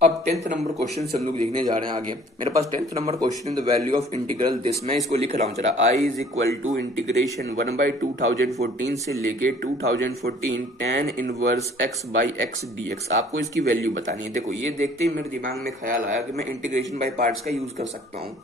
अब 10th number question से हम लोग देखने जा रहे हैं आगे। मेरे पास 10th number question in the value of integral this, मैं इसको लिख रहा हूं जरा। I is equal to integration 1/2014 से लेके 2014 tan inverse x by x dx। आपको इसकी वैल्यू बतानी है। देखो ये देखते ही मेरे दिमाग में ख्याल आया कि मैं इंटीग्रेशन बाय पार्ट्स का यूज कर सकता हूँ,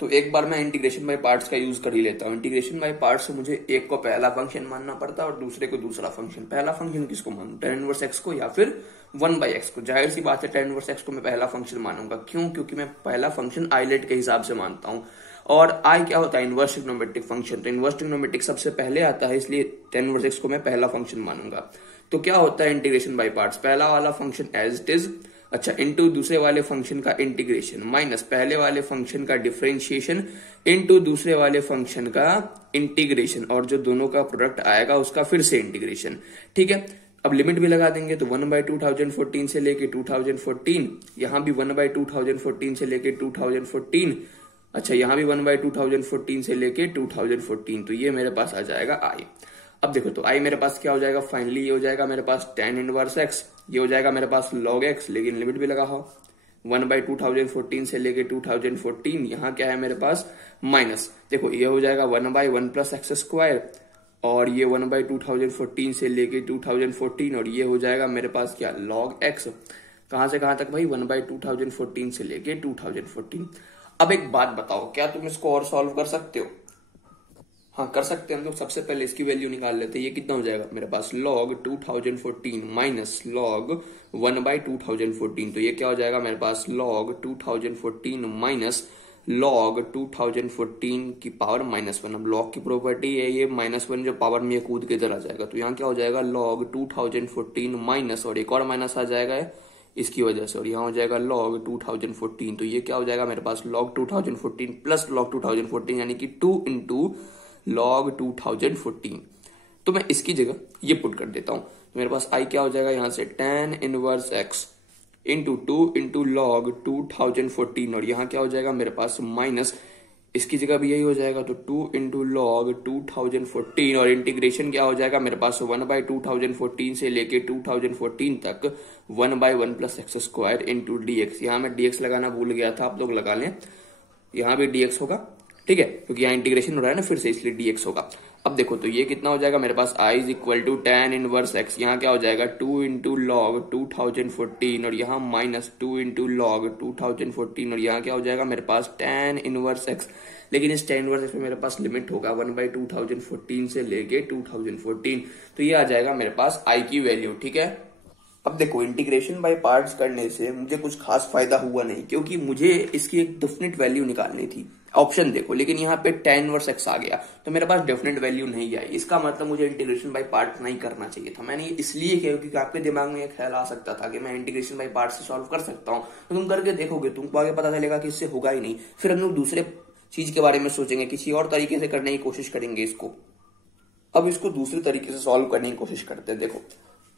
तो एक बार मैं इंटीग्रेशन बाय पार्ट्स का यूज कर ही लेता हूँ। इंटीग्रेशन बाय पार्ट्स से मुझे एक को पहला फंक्शन मानना पड़ता है और दूसरे को दूसरा फंक्शन। पहला फंक्शन किसको मानूं, tan इनवर्स x को या फिर 1/x को। जाहिर सी बात है tan इनवर्स x को मैं पहला फंक्शन मानूंगा। क्यों? क्योंकि मैं पहला फंक्शन आइलेट के हिसाब से मानता हूं। और आई क्या होता है, इनवर्स ट्रिग्नोमेट्रिक फंक्शन। तो इनवर्स ट्रिग्नोमेट्रिक सबसे पहले आता है, इसलिए tan इनवर्स x को मैं पहला फंक्शन मानूंगा। तो क्या होता है इंटीग्रेशन बाय पार्ट्स, पहला वाला फंक्शन एज इट इज, अच्छा, इनटू दूसरे वाले फंक्शन का इंटीग्रेशन, माइनस पहले वाले फंक्शन का डिफरेंशिएशन इनटू दूसरे वाले फंक्शन का इंटीग्रेशन, और जो दोनों का प्रोडक्ट आएगा उसका फिर से इंटीग्रेशन। ठीक है, अब लिमिट भी लगा देंगे तो 1/2014 से लेके 2014, यहां भी 1/2014 से लेके 2014, अच्छा यहां भी 1/2014 से लेके 2014। तो ये मेरे पास आ जाएगा आई। अब देखो तो आई मेरे पास क्या हो जाएगा, फाइनली ये हो जाएगा मेरे पास tan इनवर्स x, ये हो जाएगा मेरे पास log x, लेकिन लिमिट भी लगा हो 1/2014 से लेके 2014, यहाँ क्या है मेरे पास माइनस। देखो ये हो जाएगा 1/1 प्लस एक्स स्क्वायर, और ये 1/2014 से लेके 2014, और ये हो जाएगा मेरे पास क्या log x। कहां से कहां तक भाई, 1/2014 से लेके 2014। अब एक बात बताओ, क्या तुम इसको और सॉल्व कर सकते हो? हाँ कर सकते हैं हम लोग। सबसे पहले इसकी वैल्यू निकाल लेते हैं। ये कितना हो जाएगा मेरे पास, log 2014 माइनस log 1/2014। तो ये क्या हो जाएगा मेरे पास, log 2014 माइनस log 2014 की पावर -1। अब log की प्रॉपर्टी है ये -1, जो पावर में कूद के इधर आ जाएगा। तो यहाँ क्या हो जाएगा, log 2014 माइनस, और एक और माइनस आ जाएगा इसकी वजह से, और यहाँ हो जाएगा log 2014। तो ये क्या हो जाएगा मेरे पास, log 2014 प्लस log 2014, यानी कि 2 इंटू log 2014। तो मैं इसकी जगह ये पुट कर देता हूं, तो मेरे पास आई क्या हो जाएगा यहाँ से, tan inverse x into 2 into log 2014, और यहाँ क्या हो जाएगा मेरे पास माइनस, इसकी जगह भी यही हो जाएगा, तो 2 इंटू log 2014, और इंटीग्रेशन क्या हो जाएगा मेरे पास 1/2014 से लेके 2014 तक 1/1 plus x square into dx। यहाँ मैं dx लगाना भूल गया था, आप लोग लगा लें, यहाँ भी dx होगा। ठीक है, क्योंकि यहाँ इंटीग्रेशन हो रहा है ना फिर से, इसलिए dx होगा। अब देखो तो ये कितना हो जाएगा मेरे पास, i is equal to tan inverse x, यहाँ क्या हो जाएगा 2 इंटू log 2014, और यहाँ माइनस 2 इंटू log 2014, और यहाँ क्या हो जाएगा मेरे पास tan इनवर्स x। लेकिन इस tan इनवर्स x में मेरे पास लिमिट होगा 1/2014 से लेके 2014। तो ये आ जाएगा मेरे पास i की वैल्यू। ठीक है, अब देखो इंटीग्रेशन बाय पार्ट्स करने से मुझे कुछ खास फायदा हुआ नहीं, क्योंकि मुझे इसकी एक डेफिनेट वैल्यू निकालनी थी। ऑप्शन देखो, लेकिन यहाँ पे tan इनवर्स x आ गया, तो मेरे पास डेफिनेट वैल्यू नहीं आई। इसका मतलब मुझे इंटीग्रेशन बाय पार्ट्स नहीं करना चाहिए था। मैंने ये इसलिए किया क्योंकि आपके दिमाग में एक ख्याल आ सकता था कि मैं इंटीग्रेशन बाय पार्ट्स से सॉल्व कर सकता हूँ, तो तुम करके देखोगे, तुमको आगे पता चलेगा कि इससे होगा ही नहीं। फिर हम लोग दूसरे चीज के बारे में सोचेंगे, किसी और तरीके से करने की कोशिश करेंगे इसको। अब इसको दूसरे तरीके से सॉल्व करने की कोशिश करते हैं। देखो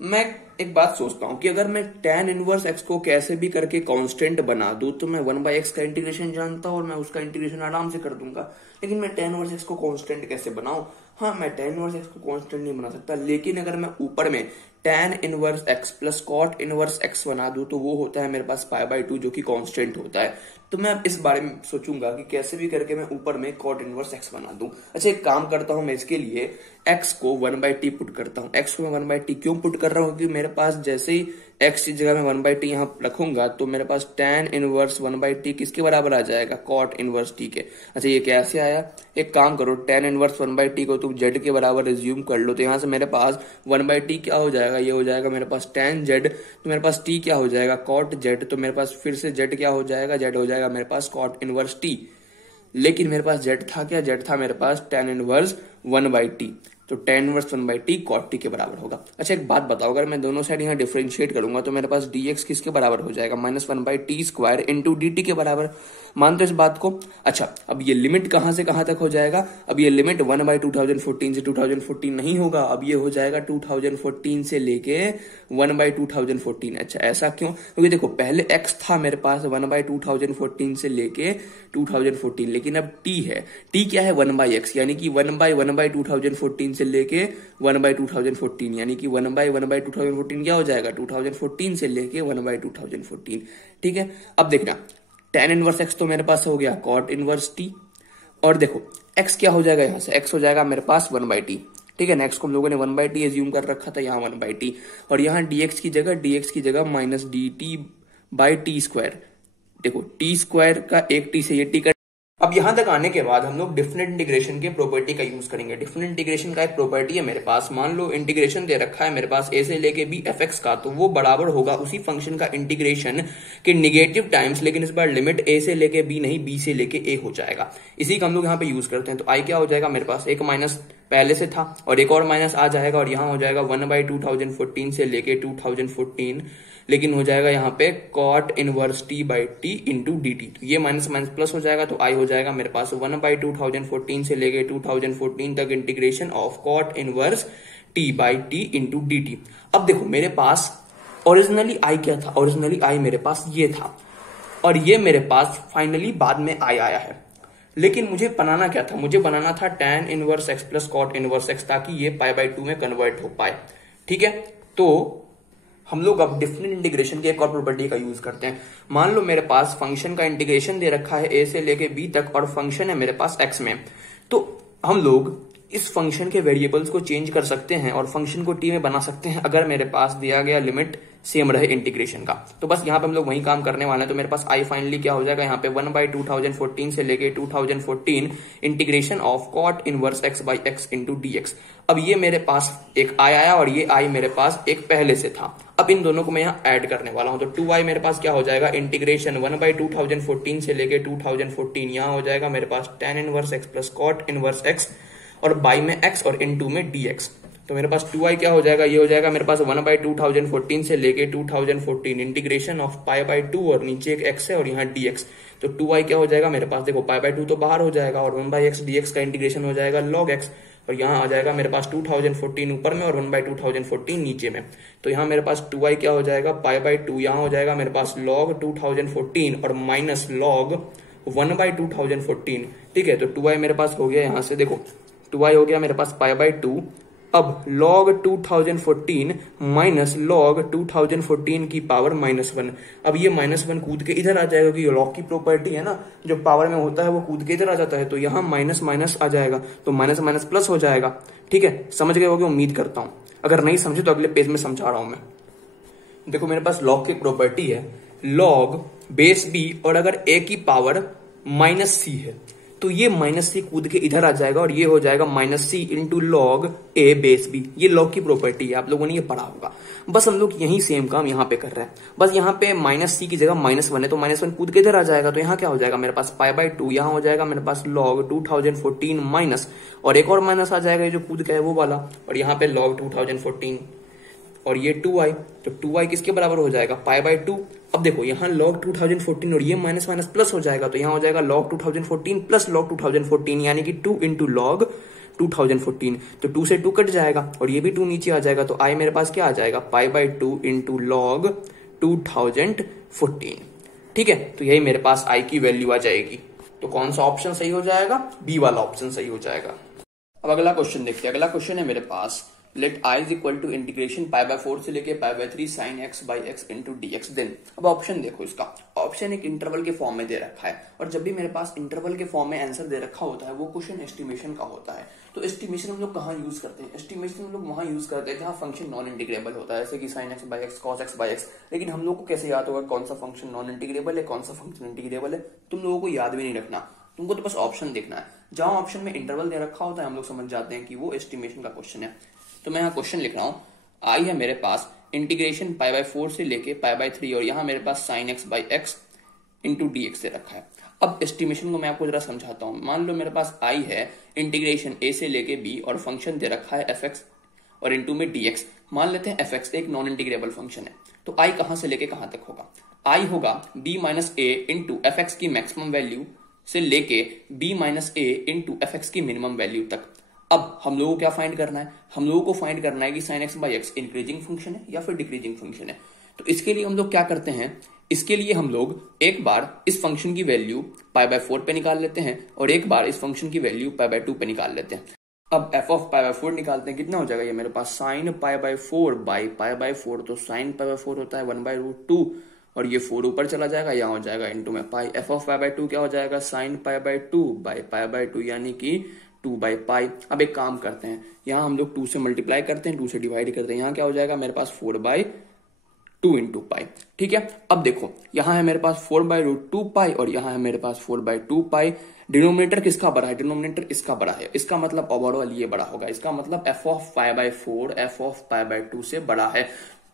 मैं एक बात सोचता हूं कि अगर मैं tan इनवर्स x को कैसे भी करके कांस्टेंट बना दूं, तो मैं 1/x का इंटीग्रेशन जानता हूं और मैं उसका इंटीग्रेशन आराम से कर दूंगा। लेकिन मैं tan इनवर्स x को कांस्टेंट कैसे बनाऊं? हाँ, मैं tan इनवर्स x को कांस्टेंट नहीं बना सकता, लेकिन अगर मैं ऊपर में tan inverse x plus cot inverse x बना दूं, तो वो होता है मेरे पास π/2, जो कि कांस्टेंट होता है। तो मैं इस बारे में सोचूंगा कि कैसे भी करके मैं ऊपर में cot इनवर्स x बना दूं। अच्छा एक काम करता हूं, मैं इसके लिए x को 1/t पुट करता हूं। x को मैं 1/t क्यों पुट कर रहा हूं? क्योंकि मेरे पास जैसे ही x की जगह मैं 1/t यहाँ रखूंगा, तो मेरे पास tan इनवर्स 1/t किसके बराबर आ जाएगा, cot इनवर्स t के। अच्छा ये कैसे आया? एक काम करो, tan इनवर्स 1/t को तुम z के बराबर रिज्यूम कर लो, तो यहाँ से मेरे पास 1/t क्या हो जाएगा, ये हो जाएगा मेरे पास tan z, तो मेरे पास t क्या हो जाएगा, cot z, तो मेरे पास फिर से z क्या हो जाएगा, z हो जाएगा मेरे पास cot इनवर्स t। लेकिन मेरे पास z था क्या, z था मेरे पास tan इनवर्स 1/t, तो tan inverse 1/t cot t के बराबर होगा। अच्छा एक बात बताओ, अगर मैं दोनों साइड यहाँ डिफरेंशिएट करूंगा, तो मेरे पास dx किसके बराबर हो जाएगा, -1/t स्क्वायर इंटू dt के बराबर। मानते हो इस बात को? अच्छा अब ये लिमिट कहां से कहां तक हो जाएगा? अब ये लिमिट 1/2014 से 2014 नहीं होगा, अब ये हो जाएगा 2014 से लेके 1/2014। अच्छा ऐसा क्यों? क्योंकि देखो पहले x था मेरे पास 1/2014 से लेके 2014, लेकिन अब t है। t क्या है, 1/x, यानी कि 1/2014 से लेके 1/2014, यानी कि 1/2014 क्या हो जाएगा, 2014 से लेके 1/2014। ठीक है, अब देखना tan इनवर्स x तो मेरे पास हो गया cot इनवर्स t, और देखो x क्या हो जाएगा, यहां से x हो जाएगा मेरे पास 1/t। ठीक है, नेक्स्ट को हम लोगों ने 1/t एज्यूम कर रखा था, यहाँ 1/t, और यहाँ dx की जगह माइनस dt/t²। देखो t² का एक t से ये t का। अब यहां तक आने के बाद हम लोग डिफरेंट इंटीग्रेशन के प्रॉपर्टी का यूज करेंगे। डिफरेंट इंटीग्रेशन का एक प्रॉपर्टी है मेरे पास, मान लो इंटीग्रेशन दे रखा है मेरे पास a से लेके b fx का, तो वो बराबर होगा उसी फंक्शन का इंटीग्रेशन के निगेटिव टाइम्स, लेकिन इस बार लिमिट a से लेके b नहीं, b से लेके a हो जाएगा। इसी का हम लोग यहाँ पे यूज करते हैं। तो i क्या हो जाएगा मेरे पास, एक माइनस पहले से था और एक और माइनस आ जाएगा, और यहाँ हो जाएगा 1/2014 से लेके 2014, लेकिन हो जाएगा यहाँ पे cot inverse t/t into dt। तो ये माइनस माइनस प्लस हो जाएगा, तो i हो जाएगा मेरे पास 1/2014 से लेके 2014 तक integration of cot inverse t/t into dt। अब देखो मेरे पास ओरिजिनली i क्या था, ओरिजिनली i मेरे पास ये था, और ये मेरे पास फाइनली बाद में i आया है। लेकिन मुझे बनाना क्या था, मुझे बनाना था tan inverse x plus cot inverse x, ताकि ये π/2 में कन्वर्ट हो पाए। ठीक है, तो हम लोग अब डिफरेंट इंटीग्रेशन की एक और प्रॉपर्टी का यूज करते हैं। मान लो मेरे पास फंक्शन का इंटीग्रेशन दे रखा है a से लेके b तक, और फंक्शन है मेरे पास x में, तो हम लोग इस फंक्शन के वेरिएबल्स को चेंज कर सकते हैं और फंक्शन को t में बना सकते हैं, अगर मेरे पास दिया गया लिमिट सेम रहे इंटीग्रेशन का। तो बस यहाँ पे हम लोग वही काम करने वाले हैं। तो मेरे पास i फाइनली क्या हो जाएगा, यहाँ पे 1/2014 से लेके 2014 integration of cot inverse x/x into dx। अब ये मेरे पास एक i आया और ये i मेरे पास एक पहले से था। अब इन दोनों को मैं यहाँ ऐड करने वाला हूँ, तो 2i मेरे पास क्या हो जाएगा, इंटीग्रेशन 1/2014 से लेके 2014, यहाँ हो जाएगा मेरे पास tan inverse x plus cot inverse x, और बाई में x और इनटू में dx। तो मेरे पास 2i क्या हो जाएगा, ये हो जाएगा मेरे पास 1/2014 से लेके 2014 इंटीग्रेशन ऑफ π/2, और नीचे एक x है और यहाँ dx। तो 2i क्या हो जाएगा मेरे पास, देखो π/2 तो बाहर हो जाएगा, और 1/x dx का इंटीग्रेशन हो जाएगा log x, और यहाँ आ जाएगा मेरे पास 2014 ऊपर में और 1/2014 नीचे में। तो यहाँ मेरे पास 2i क्या हो जाएगा, π/2, यहाँ हो जाएगा मेरे पास log 2014 और माइनस log 1/2014। ठीक है, तो 2i मेरे पास हो गया, यहाँ से देखो 2i हो गया मेरे पास π/2। अब log 2014 माइनस log 2014 की पावर -1। अब ये -1 कूद के इधर आ जाएगा, क्योंकि log की प्रॉपर्टी है ना, जो पावर में होता है वो कूद के इधर आ जाता है, तो यहाँ माइनस माइनस आ जाएगा, तो माइनस माइनस प्लस हो जाएगा। ठीक है, समझ गए होगे उम्मीद करता हूं। अगर नहीं समझे तो अगले पेज में समझा रहा हूं मैं। देखो मेरे पास log की प्रॉपर्टी है log बेस b, और अगर a की पावर -c है तो ये -c कूद के इधर आ जाएगा, और ये हो जाएगा -c into log a base b। ये log की प्रॉपर्टी है, आप लोगों ने ये पढ़ा होगा। बस हम लोग यही सेम काम यहाँ पे कर रहे हैं। बस यहाँ पे -c की जगह -1 है, तो -1 कूद के इधर आ जाएगा, तो यहाँ क्या हो जाएगा मेरे पास π/2, यहाँ हो जाएगा मेरे पास log 2014 माइनस, और एक और माइनस आ जाएगा, ये जो कूद का है वो वाला, और यहाँ पे log 2014 और ये 2i, तो 2i किसके बराबर हो जाएगा, π/2। अब देखो यहाँ log 2014 और ये माइनस माइनस प्लस हो जाएगा, तो यहाँ हो जाएगा log 2014 प्लस log 2014, यानी कि 2 इंटू log 2014। तो 2 से 2 कट जाएगा और ये भी 2 नीचे आ जाएगा, तो i मेरे पास क्या आ जाएगा, π/2 इंटू log 2014। ठीक है, तो यही मेरे पास i की वैल्यू आ जाएगी। तो कौन सा ऑप्शन सही हो जाएगा, बी वाला ऑप्शन सही हो जाएगा। अब अगला क्वेश्चन देखते हैं। अगला क्वेश्चन है मेरे पास, let i is equal to integration π/4 से लेके π/3 sin x/x into dx। Then अब ऑप्शन देखो, इसका ऑप्शन एक इंटरवल के फॉर्म में दे रखा है, और जब भी मेरे पास इंटरवल के फॉर्म में आंसर दे रखा होता है वो क्वेश्चन एस्टिमेशन का होता है। तो एस्टिमेशन हम लोग कहाँ यूज करते हैं, एस्टिमेशन हम लोग वहां यूज करते हैं जहां फंक्शन नॉन इंटीग्रेबल होता है, जैसे कि sin x/x cos x/x। लेकिन हम लोग को कैसे याद होगा कौन सा फंक्शन नॉन इंटीग्रेबल है, कौन सा फंक्शन इंटीग्रेबल है, तुम लोगों को याद भी नहीं रखना, तुमको तो बस ऑप्शन देखना है। जहां ऑप्शन में इंटरवल दे रखा होता है हम लोग समझ जाते हैं कि वो एस्टिमेशन का क्वेश्चन है। तो मैं यहाँ क्वेश्चन लिख रहा हूँ, आई है मेरे पास इंटीग्रेशन π/4 से लेके π/3, और यहाँ मेरे पास sin x/x इंटू dx से रखा है। अब एस्टिमेशन को मैं आपको जरा समझाता हूँ। मान लो मेरे पास आई है इंटीग्रेशन a से लेके b, और फंक्शन दे रखा है fx और इंटू में dx। मान लेते हैं fx एक नॉन इंटीग्रेबल फंक्शन है, तो i कहां से लेके कहां तक होगा, i होगा b minus a into fx की मैक्सिमम वैल्यू से लेके b minus a into fx की मिनिमम वैल्यू तक। अब हम लोगों को क्या फाइंड करना है, हम लोगों को फाइंड करना है कि sin x/x इंक्रीजिंग फंक्शन है या फिर डिक्रीजिंग फंक्शन है। तो इसके लिए हम लोग क्या करते हैं, इसके लिए हम लोग एक बार इस फंक्शन की वैल्यू π/4 पे निकाल लेते हैं और एक बार इस फंक्शन की वैल्यू π/2 पे निकाल लेते हैं। अब एफ ऑफ पाई बाय 4 निकालते हैं, कितना हो जाएगा ये मेरे पास sine pi by 4 by pi by 4, तो साइन पाई बाय 4 होता है 1/√2 और ये 4 ऊपर चला जाएगा, यहाँ हो जाएगा इनटू में पाई। एफ ऑफ पाई बाय 2 क्या हो जाएगा sign pi bye 2 by pi bye 2 यानी कि 2 बाई पाई। अब एक काम करते हैं, यहाँ हम लोग 2 से मल्टीप्लाई करते हैं, 2 से डिवाइड करते हैं, यहाँ क्या हो जाएगा मेरे पास 4/2 इंटू पाई। ठीक है, अब देखो यहाँ है मेरे पास 4/√2 पाई और यहाँ है मेरे पास 4/2 पाई। डिनोमिनेटर किसका बड़ा है, डिनोमिनेटर इसका बड़ा है, इसका मतलब ओवरऑल ये बड़ा होगा, इसका मतलब F of pi by 4 F of pi by 2 से बड़ा है।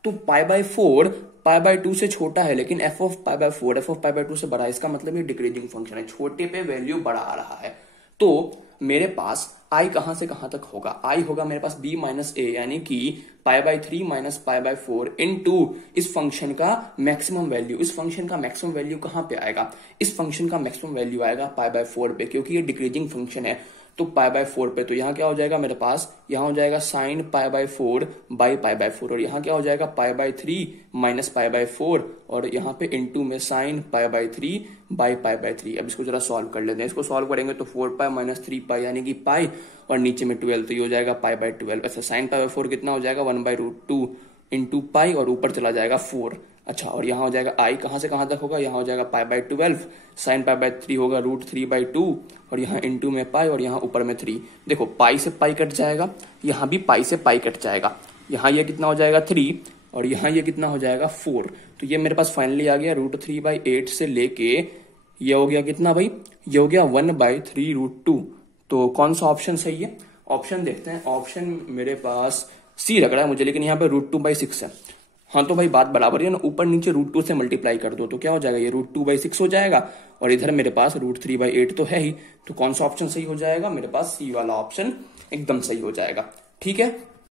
तो पाई बाय 4 पाई बाय 2 से छोटा है, लेकिन F of pi by 4 F of pi by 2 से बड़ा है, इसका मतलब ये डिक्रीजिंग फंक्शन है, छोटे पे वैल्यू बड़ा आ रहा है। तो मेरे पास आई कहां से कहां तक होगा, आई होगा मेरे पास b माइनस ए, यानी कि pi by 3 minus pi by 4 into इस फंक्शन का मैक्सिमम वैल्यू। इस फंक्शन का मैक्सिमम वैल्यू कहां पे आएगा, इस फंक्शन का मैक्सिमम वैल्यू आएगा पाई बाय 4 पे, क्योंकि ये डिक्रीजिंग फंक्शन है तो पाई बाय 4 पे। तो यहाँ क्या हो जाएगा मेरे पास, यहाँ हो जाएगा sign pi by 4 by pi by 4 और यहाँ क्या हो जाएगा pi by 3 minus pi by 4 और यहाँ पे इनटू में sign pi bye 3 by pi bye 3। अब इसको जरा सॉल्व कर लेते हैं, इसको सॉल्व करेंगे तो 4 पाई माइनस 3 पाई यानी कि पाई और नीचे में 12, तो ये हो जाएगा पाई बाय 12। ऐसा साइन पाई बाय 4 कितना हो जाएगा 1/√2 इंटू पाई और ऊपर चला जाएगा 4। अच्छा, और यहाँ हो जाएगा आई कहां से कहां तक होगा, यहाँ हो जाएगा pi by 12, sign pi bye 3 होगा √3/2 और यहाँ इंटू में पाई और यहाँ ऊपर में 3। देखो पाई से पाई कट जाएगा, यहाँ भी पाई से पाई कट जाएगा, यहाँ ये कितना हो जाएगा 3 और यहाँ ये कितना हो जाएगा 4। तो ये मेरे पास फाइनली आ गया √3/8 से लेके ये हो गया कितना भाई, ये हो गया 1/3√2। तो कौन सा ऑप्शन सही है, ऑप्शन देखते हैं। ऑप्शन मेरे पास सी लग रहा है मुझे, लेकिन यहाँ पे √2/6 है। हाँ तो भाई बात बराबर है ना, ऊपर नीचे √2 से मल्टीप्लाई कर दो तो क्या हो जाएगा, ये √2/6 हो जाएगा और इधर मेरे पास √3/8 तो है ही। तो कौन सा ऑप्शन सही हो जाएगा, मेरे पास सी वाला ऑप्शन एकदम सही हो जाएगा। ठीक है।